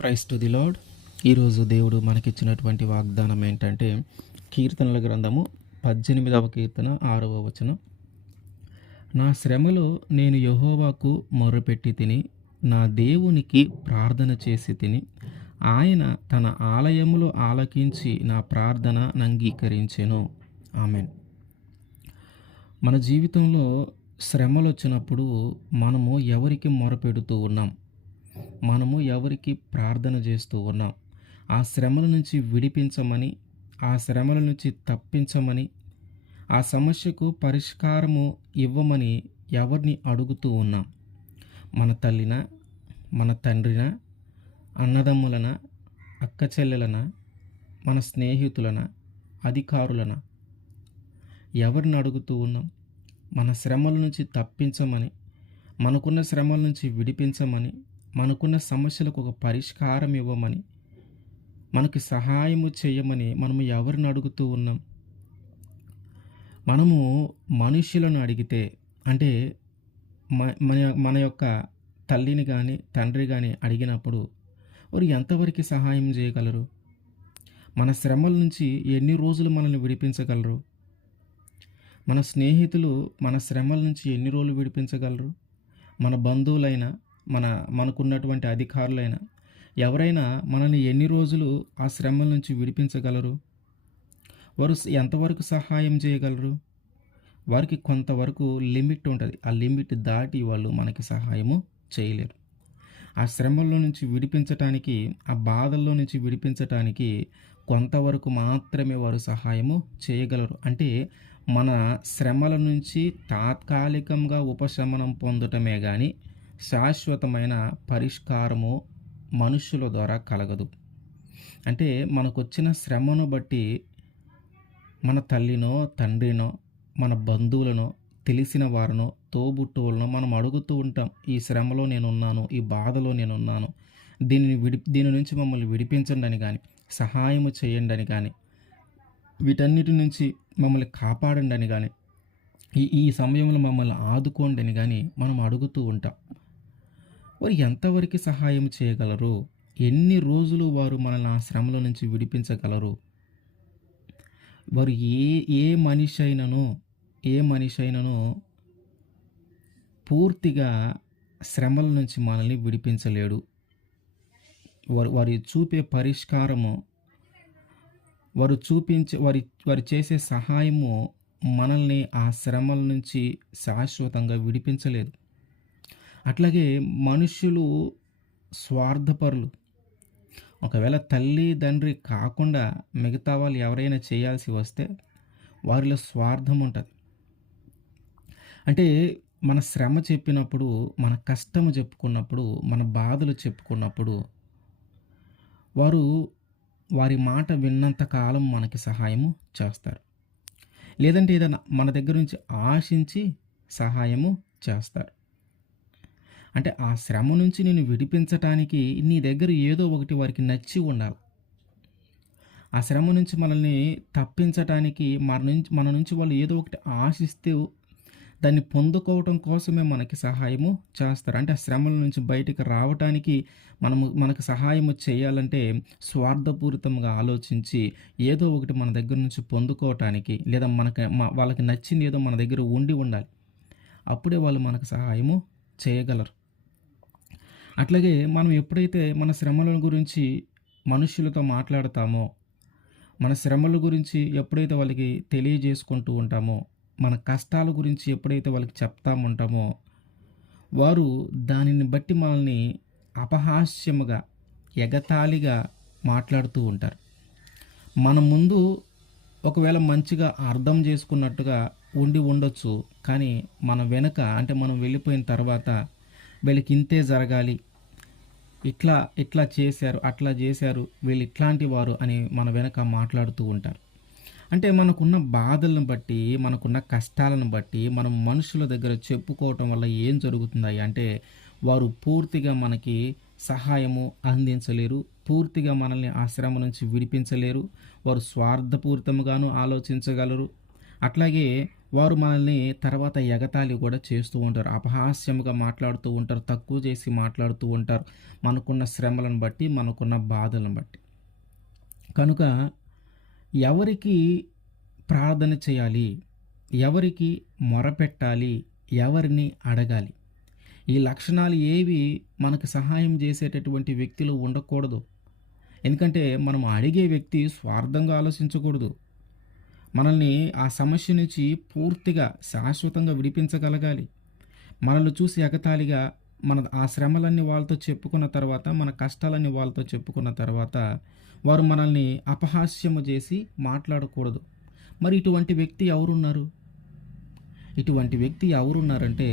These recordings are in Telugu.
Praise to the lord. ఈరోజు దేవుడు మనకిచ్చినటువంటి వాగ్దానం ఏంటంటే, కీర్తనల గ్రంథము 18వ కీర్తన 6వ వచనం. నా శ్రమలో నేను యెహోవాకు మొర్రపెట్టి తిని, నా దేవునికి ప్రార్థన చేసి తిని, ఆయన తన ఆలయములో ఆలకించి నా ప్రార్థన నంగీకరించెను. ఆమెన్. మన జీవితంలో శ్రమలొచ్చినప్పుడు మనము ఎవరికి మొరపెడుతూ ఉన్నాం? మనము ఎవరికి ప్రార్థన చేస్తూ ఉన్నాం? ఆ శ్రమల నుంచి విడిపించమని, ఆ శ్రమల నుంచి తప్పించమని, ఆ సమస్యకు పరిష్కారము ఇవ్వమని ఎవరిని అడుగుతూ ఉన్నాం? మన తల్లినా, మన తండ్రినా, అన్నదమ్ములనా, అక్క చెల్లెలనా, మన స్నేహితులనా, అధికారులనా? ఎవరిని అడుగుతూ ఉన్నాం? మన శ్రమల నుంచి తప్పించమని, మనకున్న శ్రమల నుంచి విడిపించమని, మనకున్న సమస్యలకు ఒక పరిష్కారం ఇవ్వమని, మనకి సహాయము చేయమని మనము ఎవరిని అడుగుతూ ఉన్నాం? మనము మనుషులను అడిగితే, అంటే మన మన యొక్క తల్లిని కానీ తండ్రి కానీ అడిగినప్పుడు వారు ఎంతవరకు సహాయం చేయగలరు? మన శ్రమల నుంచి ఎన్ని రోజులు మనల్ని విడిపించగలరు? మన స్నేహితులు మన శ్రమల నుంచి ఎన్ని రోజులు విడిపించగలరు? మన బంధువులైనా, మనకున్నటువంటి అధికారులైనా, ఎవరైనా మనల్ని ఎన్ని రోజులు ఆ శ్రమల నుంచి విడిపించగలరు? వారు ఎంతవరకు సహాయం చేయగలరు? వారికి కొంతవరకు లిమిట్ ఉంటుంది. ఆ లిమిట్ దాటి వాళ్ళు మనకి సహాయము చేయలేరు. ఆ శ్రమల్లో నుంచి విడిపించటానికి, ఆ బాధల్లో నుంచి విడిపించటానికి కొంతవరకు మాత్రమే వారు సహాయము చేయగలరు. అంటే మన శ్రమల నుంచి తాత్కాలికంగా ఉపశమనం పొందటమే కానీ శాశ్వతమైన పరిష్కారము మనుషుల ద్వారా కలగదు. అంటే మనకొచ్చిన శ్రమను బట్టి మన తల్లినో, తండ్రినో, మన బంధువులనో, తెలిసిన వారినో, తోబుట్టువులనో మనం అడుగుతూ ఉంటాం. ఈ శ్రమలో నేనున్నాను, ఈ బాధలో నేనున్నాను, దీని నుంచి మమ్మల్ని విడిపించండి అని కానీ, సహాయము చేయండి అని కానీ, వీటన్నిటి నుంచి మమ్మల్ని కాపాడండి అని కానీ, ఈ సమయంలో మమ్మల్ని ఆదుకోండి అని కానీ మనం అడుగుతూ ఉంటాం. వారు ఎంతవరకు సహాయం చేయగలరు? ఎన్ని రోజులు వారు మనల్ని ఆ శ్రమల నుంచి విడిపించగలరు? వారు ఏ మనిషి అయినను పూర్తిగా శ్రమల నుంచి మనల్ని విడిపించలేడు. వారి చూపే పరిష్కారము, వారు చేసే సహాయము మనల్ని ఆ శ్రమల నుంచి శాశ్వతంగా విడిపించలేదు. అట్లాగే మనుష్యులు స్వార్థపరులు. ఒకవేళ తల్లి తండ్రి కాకుండా మిగతా వాళ్ళు ఎవరైనా చేయాల్సి వస్తే వారిలో స్వార్థం ఉంటుంది. అంటే మన శ్రమ చెప్పినప్పుడు, మన కష్టము చెప్పుకున్నప్పుడు, మన బాధలు చెప్పుకున్నప్పుడు వారి మాట విన్నంత కాలం మనకి సహాయము చేస్తారు. లేదంటే ఏదైనా మన దగ్గర నుంచి ఆశించి సహాయము చేస్తారు. అంటే ఆ శ్రమ నుంచి నేను విడిపించటానికి నీ దగ్గర ఏదో ఒకటి వారికి నచ్చి ఉండాలి. ఆ శ్రమ నుంచి మనల్ని తప్పించటానికి మన నుంచి వాళ్ళు ఏదో ఒకటి ఆశిస్తూ దాన్ని పొందుకోవటం కోసమే మనకి సహాయము చేస్తారు. అంటే ఆ శ్రమల నుంచి బయటికి రావటానికి మనకు సహాయము చేయాలంటే స్వార్థపూరితంగా ఆలోచించి ఏదో ఒకటి మన దగ్గర నుంచి పొందుకోవటానికి, లేదా వాళ్ళకి నచ్చింది ఏదో మన దగ్గర ఉండాలి. అప్పుడే వాళ్ళు మనకు సహాయము చేయగలరు. అట్లాగే మనం ఎప్పుడైతే మన శ్రమల గురించి మనుషులతో మాట్లాడతామో, మన శ్రమల గురించి ఎప్పుడైతే వాళ్ళకి తెలియజేసుకుంటూ ఉంటామో, మన కష్టాల గురించి ఎప్పుడైతే వాళ్ళకి చెప్తా ఉంటామో, వారు దానిని బట్టి మనల్ని అపహాస్యముగా, ఎగతాళిగా మాట్లాడుతూ ఉంటారు. మన ముందు ఒకవేళ మంచిగా అర్థం చేసుకున్నట్టుగా ఉండొచ్చు, కానీ మన వెనుక, అంటే మనం వెళ్ళిపోయిన తర్వాత వీళ్ళకి ఇంతే జరగాలి, ఇట్లా చేశారు, అట్లా చేశారు, వీళ్ళు ఇట్లాంటి వారు అని మన వెనక మాట్లాడుతూ ఉంటారు. అంటే మనకున్న బాధలను బట్టి, మనకున్న కష్టాలను బట్టి మనం మనుషుల దగ్గర చెప్పుకోవటం వల్ల ఏం జరుగుతుంది అంటే వారు పూర్తిగా మనకి సహాయము అందించలేరు, పూర్తిగా మనల్ని ఆ శ్రమ నుంచి విడిపించలేరు. వారు స్వార్థపూరితంగాను ఆలోచించగలరు. అట్లాగే వారు మనల్ని తర్వాత ఎగతాళి కూడా చేస్తూ ఉంటారు. అపహాస్యముగా మాట్లాడుతూ ఉంటారు. తక్కువ చేసి మాట్లాడుతూ ఉంటారు. మనకున్న శ్రమలను బట్టి, మనకున్న బాధలను బట్టి. కనుక ఎవరికి ప్రార్థన చేయాలి? ఎవరికి మొరపెట్టాలి? ఎవరిని అడగాలి? ఈ లక్షణాలు ఏవి మనకు సహాయం చేసేటటువంటి వ్యక్తులు ఉండకూడదు. ఎందుకంటే మనం అడిగే వ్యక్తి స్వార్థంగా ఆలోచించకూడదు. మనల్ని ఆ సమస్య నుంచి పూర్తిగా శాశ్వతంగా విడిపించగలగాలి. మనల్ని చూసి ఎగతాళిగా మన ఆ శ్రమలన్నీ వాళ్ళతో చెప్పుకున్న తర్వాత, మన కష్టాలన్నీ వాళ్ళతో చెప్పుకున్న తర్వాత, వారు మనల్ని అపహాస్యము చేసి మాట్లాడకూడదు. మరి ఇటువంటి వ్యక్తి ఎవరున్నారు? ఇటువంటి వ్యక్తి ఎవరున్నారంటే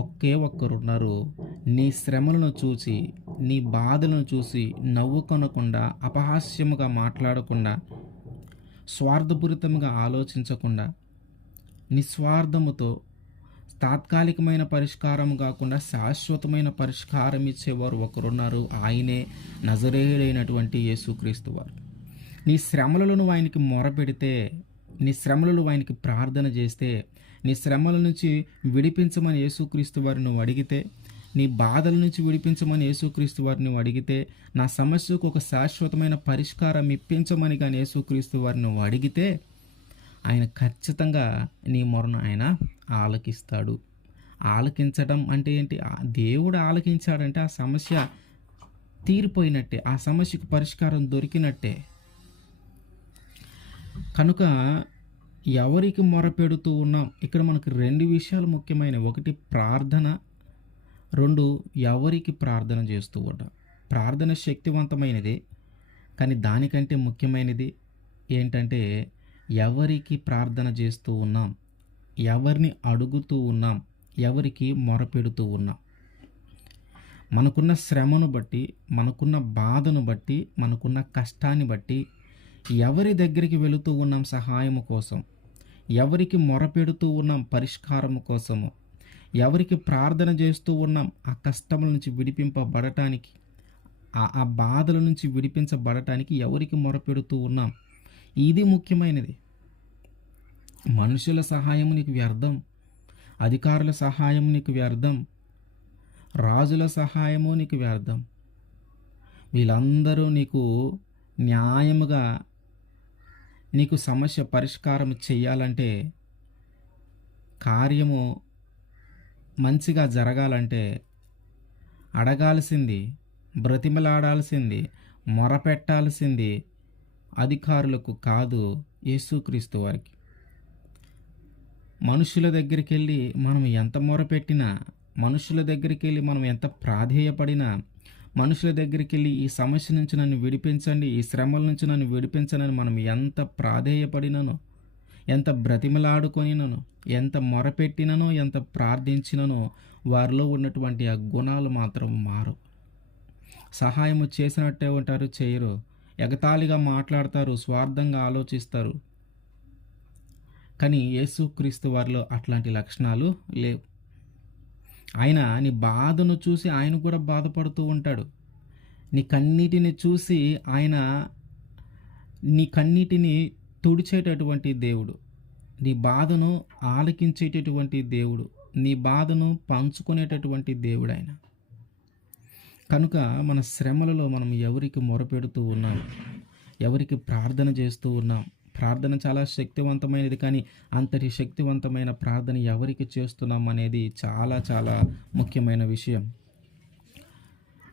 ఒకే ఒక్కరున్నారు. నీ శ్రమలను చూసి, నీ బాధలను చూసి నవ్వుకొనకుండా, అపహాస్యముగా మాట్లాడకుండా, స్వార్థపూరితంగా ఆలోచించకుండా, నిస్వార్థముతో తాత్కాలికమైన పరిష్కారం కాకుండా శాశ్వతమైన పరిష్కారం ఇచ్చేవారు ఒకరున్నారు. ఆయనే నజరేయుడైనటువంటి యేసుక్రీస్తు వారు. నీ శ్రమలలో నువ్వు ఆయనకి మొరపెడితే, నీ శ్రమలలో ఆయనకి ప్రార్థన చేస్తే, నీ శ్రమల నుంచి విడిపించమని యేసుక్రీస్తు వారిని నువ్వు అడిగితే, నీ బాధల నుంచి విడిపించమని యేసుక్రీస్తు వారిని నువ్వు అడిగితే, నా సమస్యకు ఒక శాశ్వతమైన పరిష్కారం ఇప్పించమని కానీ యేసుక్రీస్తు వారిని నువ్వు అడిగితే, ఆయన ఖచ్చితంగా నీ మొరను ఆయన ఆలకిస్తాడు. ఆలకించడం అంటే ఏంటి? దేవుడు ఆలకించాడంటే ఆ సమస్య తీరిపోయినట్టే, ఆ సమస్యకు పరిష్కారం దొరికినట్టే. కనుక ఎవరికి మొరపెడుతూ ఉన్నాం? ఇక్కడ మనకు 2 విషయాలు ముఖ్యమైనవి. ఒకటి ప్రార్థన, 2 ఎవరికి ప్రార్థన చేస్తూ ఉన్నాం. ప్రార్థన శక్తివంతమైనది, కానీ దానికంటే ముఖ్యమైనది ఏంటంటే ఎవరికి ప్రార్థన చేస్తూ ఉన్నాం, ఎవరిని అడుగుతూ ఉన్నాం, ఎవరికి మొరపెడుతూ ఉన్నాం. మనకున్న శ్రమను బట్టి, మనకున్న బాధను బట్టి, మనకున్న కష్టాన్ని బట్టి ఎవరి దగ్గరికి వెళుతూ ఉన్నాం సహాయము కోసం, ఎవరికి మొరపెడుతూ ఉన్నాం పరిష్కారము కోసము, ఎవరికి ప్రార్థన చేస్తూ ఉన్నాం ఆ కష్టముల నుంచి విడిపింపబడటానికి, ఆ బాధల నుంచి విడిపించబడటానికి ఎవరికి మొరపెడుతూ ఉన్నాం. ఇది ముఖ్యమైనది. మనుషుల సహాయం నీకు వ్యర్థం, అధికారుల సహాయం నీకు వ్యర్థం, రాజుల సహాయము నీకు వ్యర్థం. వీళ్ళందరూ నీకు న్యాయముగా నీకు సమస్య పరిష్కారం చేయాలంటే, కార్యము మంచిగా జరగాలంటే అడగాల్సింది, బ్రతిమలాడాల్సింది, మొరపెట్టాల్సింది అధికారులకు కాదు, యేసుక్రీస్తు వారికి. మనుషుల దగ్గరికి వెళ్ళి మనం ఎంత మొరపెట్టినా, మనుషుల దగ్గరికి వెళ్ళి మనం ఎంత ప్రాధేయపడినా, మనుషుల దగ్గరికి వెళ్ళి ఈ సమస్య నుంచి నన్ను విడిపించండి, ఈ శ్రమల నుంచి నన్ను విడిపించనని మనం ఎంత ప్రాధేయపడినను, ఎంత బ్రతిమలాడుకొనినను, ఎంత మొరపెట్టిననో, ఎంత ప్రార్థించిననో వారిలో ఉన్నటువంటి ఆ గుణాలు మాత్రం మారవు. సహాయము చేసినట్టే ఉంటారు, చేయరు. ఎగతాళిగా మాట్లాడతారు, స్వార్థంగా ఆలోచిస్తారు. కానీ యేసుక్రీస్తు వారిలో అట్లాంటి లక్షణాలు లేవు. ఆయన నీ బాధను చూసి ఆయన కూడా బాధపడుతూ ఉంటాడు. నీ కన్నీటిని చూసి ఆయన నీ కన్నీటిని తుడిచేటటువంటి దేవుడు, నీ బాధను ఆలకించేటటువంటి దేవుడు, నీ బాధను పంచుకునేటటువంటి దేవుడు ఆయన. కనుక మన శ్రమలలో మనం ఎవరికి మొరపెడుతూ ఉన్నాం, ఎవరికి ప్రార్థన చేస్తూ ఉన్నాం. ప్రార్థన చాలా శక్తివంతమైనది, కానీ అంతటి శక్తివంతమైన ప్రార్థన ఎవరికి చేస్తున్నాం అనేది చాలా చాలా ముఖ్యమైన విషయం.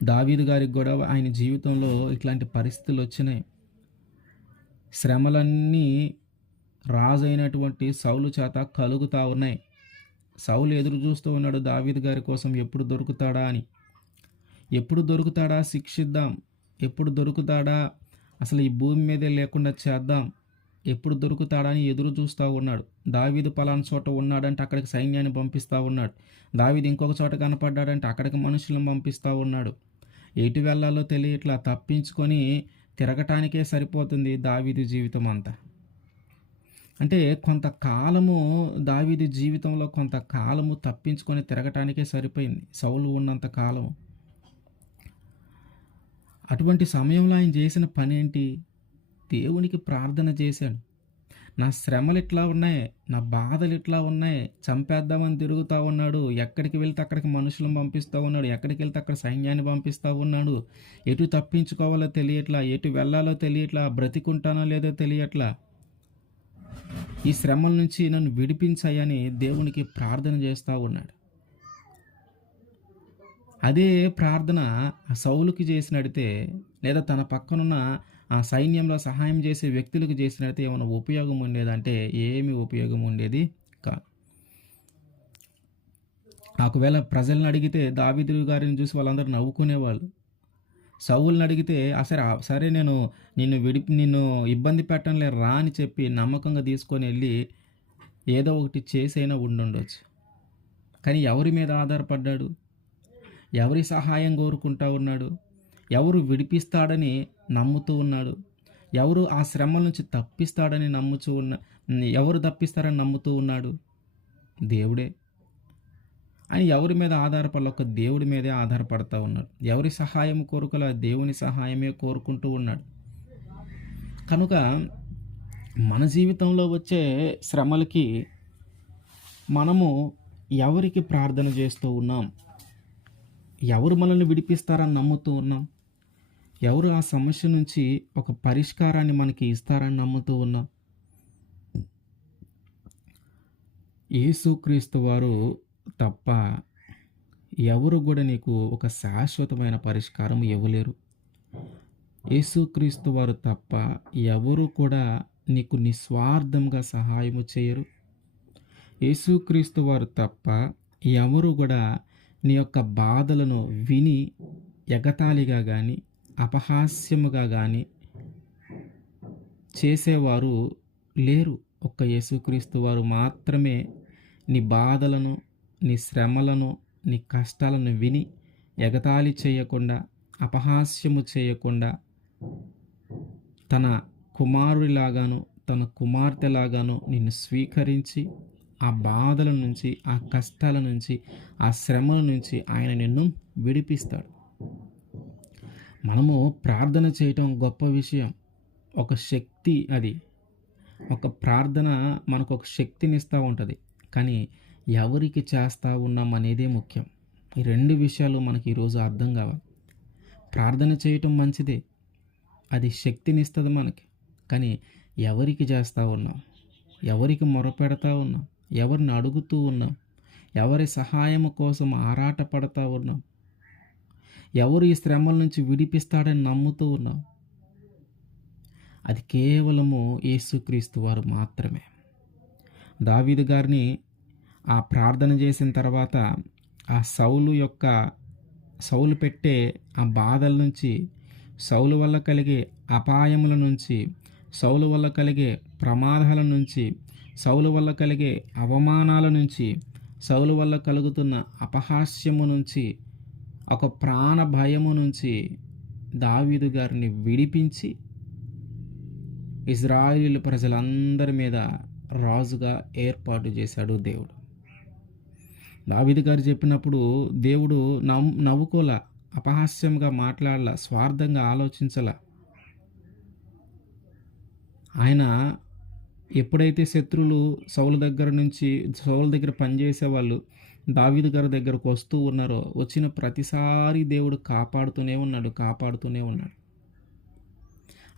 దావీదు గారికి కూడా ఆయన జీవితంలో ఇట్లాంటి పరిస్థితులు వచ్చినాయి. శ్రమలన్నీ రాజైనటువంటి సౌలు చేత కలుగుతూ ఉన్నాయి. సౌలు ఎదురు చూస్తూ ఉన్నాడు దావీదు గారి కోసం, ఎప్పుడు దొరుకుతాడా అని. ఎప్పుడు దొరుకుతాడా, శిక్షిద్దాం, ఎప్పుడు దొరుకుతాడా, అసలు ఈ భూమి మీదే లేకుండా చేద్దాం, ఎప్పుడు దొరుకుతాడా అని ఎదురు చూస్తూ ఉన్నాడు. దావీదు పలానా చోట ఉన్నాడంటే అక్కడికి సైన్యాన్ని పంపిస్తూ ఉన్నాడు. దావీదు ఇంకొక చోట కనపడ్డాడంటే అక్కడికి మనుషులను పంపిస్తూ ఉన్నాడు. ఎటు వెళ్ళాలో తెలియట్లా, తప్పించుకొని తిరగటానికే సరిపోతుంది దావీదు జీవితం అంతా. అంటే కొంతకాలము దావీదు జీవితంలో కొంతకాలము తప్పించుకొని తిరగటానికే సరిపోయింది సౌలు ఉన్నంత కాలము. అటువంటి సమయంలో ఆయన చేసిన పని ఏంటి? దేవునికి ప్రార్థన చేశాడు. నా శ్రమలు ఇట్లా ఉన్నాయి, నా బాధలు ఇట్లా ఉన్నాయి, చంపేద్దామని తిరుగుతా ఉన్నాడు, ఎక్కడికి వెళ్తే అక్కడికి మనుషులను పంపిస్తూ ఉన్నాడు, ఎక్కడికి వెళ్తే అక్కడ సైన్యాన్ని పంపిస్తూ ఉన్నాడు, ఎటు తప్పించుకోవాలో తెలియట్లా, ఎటు వెళ్ళాలో తెలియట్లా, బ్రతికుంటానో లేదో తెలియట్లా, ఈ శ్రమల నుంచి నన్ను విడిపించయ్యని దేవునికి ప్రార్థన చేస్తూ ఉన్నాడు. అదే ప్రార్థన సౌలుకి చేసినడితే, లేదా తన పక్కనున్న ఆ సైన్యంలో సహాయం చేసే వ్యక్తులకు చేసినడితే ఏమైనా ఉపయోగం ఉండేదంటే ఏమి ఉపయోగం ఉండేది కాదు. ఒకవేళ ప్రజలను అడిగితే దావీదు గారిని చూసి వాళ్ళందరూ నవ్వుకునేవాళ్ళు. సౌలుని అడిగితే సరే నేను నిన్ను ఇబ్బంది పెట్టంలే రా అని చెప్పి నమ్మకంగా తీసుకొని వెళ్ళి ఏదో ఒకటి చేసైనా ఉండుండొచ్చు. కానీ ఎవరి మీద ఆధారపడ్డాడు? ఎవరి సహాయం కోరుకుంటా ఉన్నాడు? ఎవరు విడిపిస్తాడని నమ్ముతూ ఉన్నాడు? ఎవరు ఆ శ్రమల నుంచి తప్పిస్తాడని ఎవరు తప్పిస్తారని నమ్ముతూ ఉన్నాడు? దేవుడే. ఆయన ఎవరి మీద ఆధారపడాలి? ఒక దేవుడి మీదే ఆధారపడతా ఉన్నాడు. ఎవరి సహాయం కోరుకోలే, దేవుని సహాయమే కోరుకుంటూ ఉన్నాడు. కనుక మన జీవితంలో వచ్చే శ్రమలకి మనము ఎవరికి ప్రార్థన చేస్తూ ఉన్నాం? ఎవరు మనల్ని విడిపిస్తారని నమ్ముతూ ఉన్నాం? ఎవరు ఆ సమస్య నుంచి ఒక పరిష్కారాన్ని మనకి ఇస్తారని నమ్ముతూ ఉన్నాం? యేసుక్రీస్తు వారు తప్ప ఎవరు కూడా నీకు ఒక శాశ్వతమైన పరిష్కారం ఇవ్వలేరు. యేసుక్రీస్తు వారు తప్ప ఎవరు కూడా నీకు నిస్వార్థంగా సహాయము చేయరు. యేసుక్రీస్తు వారు తప్ప ఎవరు కూడా నీ యొక్క బాధలను విని ఎగతాళిగా కానీ అపహాస్యముగా కానీ చేసేవారు లేరు. ఒక్క యేసుక్రీస్తు వారు మాత్రమే నీ బాధలను, నీ శ్రమలను, నీ కష్టాలను విని ఎగతాళి చేయకుండా, అపహాస్యము చేయకుండా, తన కుమారుడిలాగాను తన కుమార్తెలాగాను నిన్ను స్వీకరించి ఆ బాధల నుంచి, ఆ కష్టాల నుంచి, ఆ శ్రమల నుంచి ఆయన నిన్ను విడిపిస్తాడు. మనము ప్రార్థన చేయటం గొప్ప విషయం. ఒక శక్తి అది. ఒక ప్రార్థన మనకు ఒక శక్తిని ఇస్తూ ఉంటుంది. కానీ ఎవరికి చేస్తూ ఉన్నాం అనేదే ముఖ్యం. ఈ రెండు విషయాలు మనకి ఈరోజు అర్థం కావాలి. ప్రార్థన చేయటం మంచిదే, అది శక్తిని ఇస్తుంది మనకి. కానీ ఎవరికి చేస్తూ ఉన్నాం? ఎవరికి మొరపెడతా ఉన్నాం? ఎవరిని అడుగుతూ ఉన్నాం? ఎవరి సహాయం కోసం ఆరాట పడతా ఉన్నాం? ఎవరు ఈ శ్రమల నుంచి విడిపిస్తాడని నమ్ముతూ ఉన్నాం? అది కేవలము యేసుక్రీస్తు వారు మాత్రమే. దావీదు గారిని ఆ ప్రార్థన చేసిన తర్వాత ఆ సౌలు పెట్టే ఆ బాధల నుంచి, సౌలు వల్ల కలిగే అపాయముల నుంచి, సౌలు వల్ల కలిగే ప్రమాదాల నుంచి, సౌలు వల్ల కలిగే అవమానాల నుంచి, సౌలు వల్ల కలుగుతున్న అపహాస్యము నుంచి, ఒక ప్రాణ భయము నుంచి దావీదు గారిని విడిపించి ఇజ్రాయేలు ప్రజలందరి మీద రాజుగా ఏర్పాటు చేశాడు దేవుడు. దావీదు గారు చెప్పినప్పుడు దేవుడు నవ్వుకోలా, అపహాస్యంగా మాట్లాడలా, స్వార్థంగా ఆలోచించలా. ఆయన ఎప్పుడైతే శత్రువులు సౌలు దగ్గర పనిచేసే వాళ్ళు దావీదు గారి దగ్గరకు వస్తూ ఉన్నారో, వచ్చిన ప్రతిసారి దేవుడు కాపాడుతూనే ఉన్నాడు.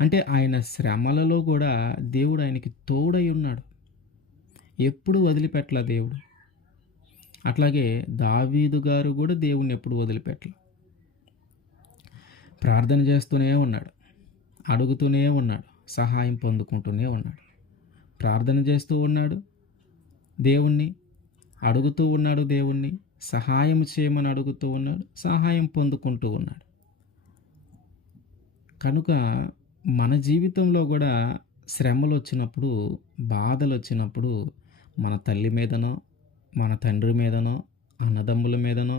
అంటే ఆయన శ్రమలలో కూడా దేవుడు ఆయనకి తోడై ఉన్నాడు. ఎప్పుడు వదిలిపెట్టలా దేవుడు. అట్లాగే దావీదు గారు కూడా దేవుణ్ణి ఎప్పుడు వదిలిపెట్టలా. ప్రార్థన చేస్తూనే ఉన్నాడు, అడుగుతూనే ఉన్నాడు, సహాయం పొందుకుంటూనే ఉన్నాడు. ప్రార్థన చేస్తూ ఉన్నాడు దేవుణ్ణి, అడుగుతూ ఉన్నాడు దేవుణ్ణి, సహాయం చేయమని అడుగుతూ ఉన్నాడు, సహాయం పొందుకుంటూ ఉన్నాడు. కనుక మన జీవితంలో కూడా శ్రమలు వచ్చినప్పుడు, బాధలు వచ్చినప్పుడు మన తల్లి మీదనో, మన తండ్రి మీదనో, అన్నదమ్ముల మీదనో,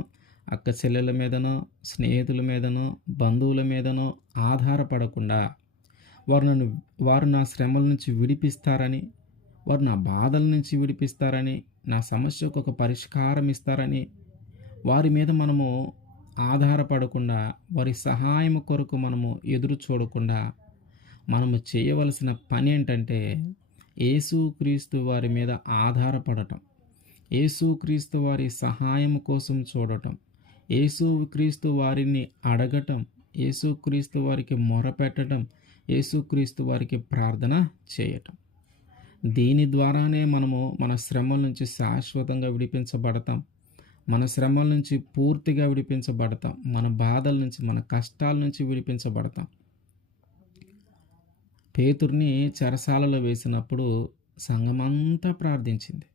అక్క చెల్లెల మీదనో, స్నేహితుల మీదనో, బంధువుల మీదనో ఆధారపడకుండా వారు నా శ్రమల నుంచి విడిపిస్తారని, వారు నా బాధల నుంచి విడిపిస్తారని, నా సమస్యకు ఒక పరిష్కారం ఇస్తారని వారి మీద మనము ఆధారపడకుండా, వారి సహాయం కొరకు మనము ఎదురు చూడకుండా, మనము చేయవలసిన పని ఏంటంటే యేసుక్రీస్తు వారి మీద ఆధారపడటం, యేసుక్రీస్తు వారి సహాయం కోసం చూడటం, యేసుక్రీస్తు వారిని అడగటం, యేసుక్రీస్తు వారికి మొరపెట్టడం, యేసుక్రీస్తు వారికి ప్రార్థన చేయటం. దీని ద్వారానే మనము మన శ్రమల నుంచి శాశ్వతంగా విడిపించబడతాం. మన శ్రమల నుంచి పూర్తిగా విడిపించబడతాం. మన బాధల నుంచి, మన కష్టాల నుంచి విడిపించబడతాం. పేతురుని చెరసాలలో వేసినప్పుడు సంఘమంతా ప్రార్థించింది.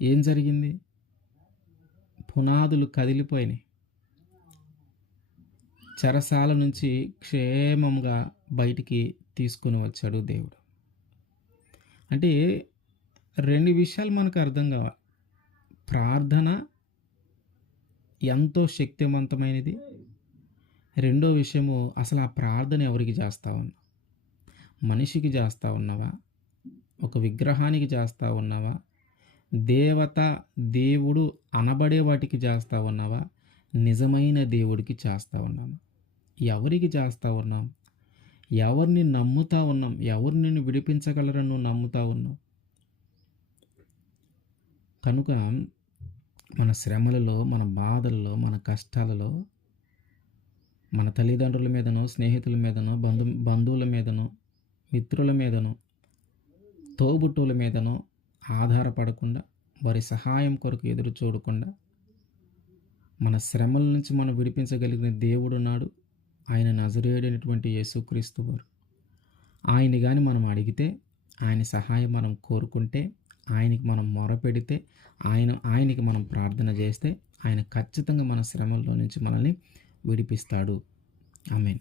ఏం జరిగింది? పునాదులు కదిలిపోయినాయి. చెరసాల నుంచి క్షేమంగా బయటికి తీసుకొని వచ్చాడు దేవుడు. అంటే 2 విషయాలు మనకు అర్థం కావాలి. ప్రార్థన ఎంతో శక్తివంతమైనది. రెండో విషయము, అసలు ఆ ప్రార్థన ఎవరికి చేస్తా ఉన్నావు? మనిషికి చేస్తా ఉన్నావా? ఒక విగ్రహానికి చేస్తా ఉన్నావా? దేవత, దేవుడు అనబడే వాటికి చేస్తా ఉన్నావా? నిజమైన దేవుడికి చేస్తా ఉన్నామా? ఎవరికి చేస్తా ఉన్నాం? ఎవరిని నమ్ముతా ఉన్నాం? ఎవరు నిన్ను విడిపించగలరని నువ్వు నమ్ముతా ఉన్నావు? కనుక మన శ్రమలలో, మన బాధలలో, మన కష్టాలలో మన తల్లిదండ్రుల మీదనో, స్నేహితుల మీదనో, బంధువుల మీదనో, మిత్రుల మీదనో, తోబుట్టువుల మీదనో ఆధారపడకుండా, వారి సహాయం కొరకు ఎదురు చూడకుండా, మన శ్రమల నుంచి మనం విడిపించగలిగిన దేవుడున్నాడు. ఆయన నజరేయుడైనటువంటి యేసుక్రీస్తు వారు. ఆయన్ని కానీ మనం అడిగితే, ఆయన సహాయం మనం కోరుకుంటే, ఆయనకి మనం మొరపెడితే, ఆయనకి మనం ప్రార్థన చేస్తే, ఆయన ఖచ్చితంగా మన శ్రమల్లో నుంచి మనల్ని విడిపిస్తాడు. ఆమేన్.